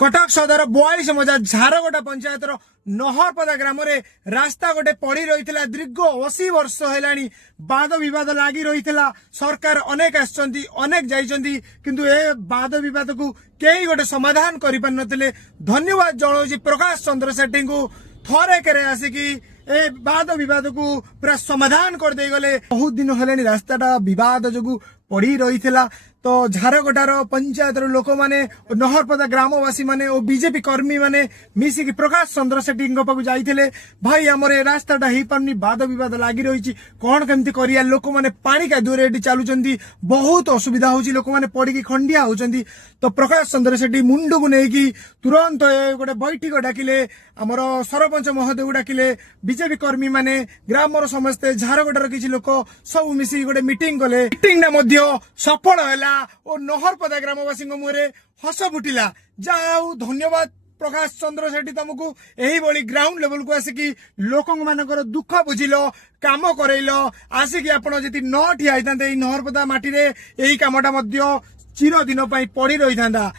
कटक सदर 42 मजा झारगोटा पंचायतर नहरपदा ग्राम रे रास्ता गोटे पड़ी रही दीर्घ 80 वर्ष है वाद विवाद लगी रही सरकार अनेक आसचंती अनेक जाइचंती किंतु ए वाद विवाद को कई गोटे समाधान करि पार नथिले। धन्यवाद जणाउछि प्रकाश चंद्र सेठी को थरे करे आसिकी ए वाद विवाद को पूरा समाधान कर दे गले। बहुत दिन हेलानी रास्ताटा विवाद जोगु पड़ी रही तो झारगोटार पंचायतर लोक माने नहरपदा ग्रामवासी माने और बीजेपी कर्मी माने मिसिकी प्रकाश चंद्र सेठी पाखु जाइथिले। भाई हमर ए रास्ताटा ही पारनी वाद विवाद लागी रही कौन केमती करिया लोक माने पानी का दूर एटी चालुचंती बहुत असुविधा होची लोक माने पड़िकी खंडिया होचंती। तो प्रकाश चंद्र सेठी मुंडू को नेकी तुरंत गोटे बैठक डाकिले हमर सरपंच महोदय को डाकिले बीजेपी कर्मी माने ग्रामर समस्ते झारगोटार किछि लोक सब मिसी गोटे मीटिंग कले। मीटिंग ना मध्य सफल हैला और नहरपदा ग्रामवासी मुहरे हस फुटिला। जाऊ धन्यवाद प्रकाश चंद्र सेठी तुमको यही बड़ी ग्राउंड लेवल को आसिकी लोक मानकर दुख बुझिल काम करैल आसिकी आपण जति न ठिया होइतांते नहरपदा माटी रे एही कामटा मध्य चिर दिन पई पड़ी रही था।